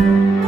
thank you